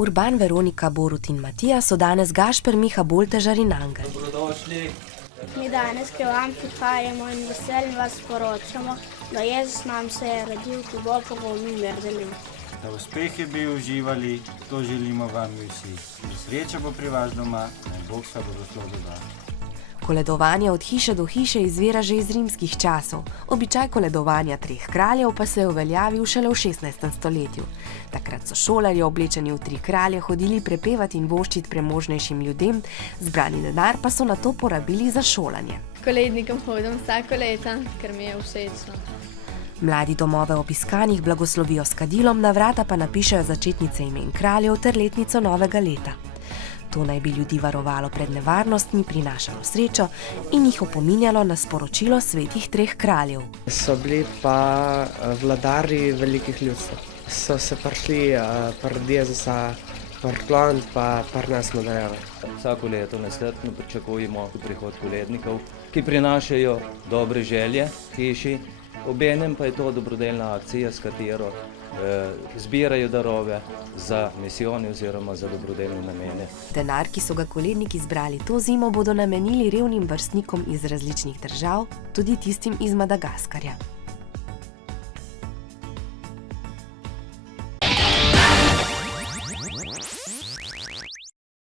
Urban, Veronika, Borut in Matija so danes Gašper, Miha, Boltežar in Angel. Dobrodošli. Mi danes k vam prihajamo in veseljem vas sporočamo, da Jezus nam se je rodil, ko bo pogumni mir delil. Da uspehe bi uživali, to želimo vam vsi. Sreča bo pri vas doma, naj Bog se blagoslovi vam. Koledovanje od hiše do hiše izvira že iz rimskih časov. Običaj koledovanja treh kraljev pa se je uveljavil šele v 16. stoletju. Takrat so šolarji, oblečeni v tri kralje, hodili prepevati in voščiti premožnejšim ljudem, zbrani denar pa so nato porabili za šolanje. Kolednikom hodim vsako leto, ker mi je všečno. Mladi domove obiskanih blagoslovijo s kadilom, na vrata pa napišejo začetnice imen kraljev ter letnico novega leta. To naj bi ljudi varovalo pred nevarnostmi, prinašalo srečo in jih opominjalo na sporočilo svetih treh kraljev. So bili pa vladarji velikih ljudstev. So se prišli pred Jezusa, prikloniti pa pri nas modrejali. Vsako leto nestrpno pričakujemo prihod kolednikov, ki prinašajo dobre želje hiši. Obenem pa je to dobrodelna akcija, s katero zbirajo darove za misijone oziroma za dobrodelne namene. Denar, ki so ga koledniki zbrali to zimo, bodo namenili revnim vrstnikom iz različnih držav, tudi tistim iz Madagaskarja.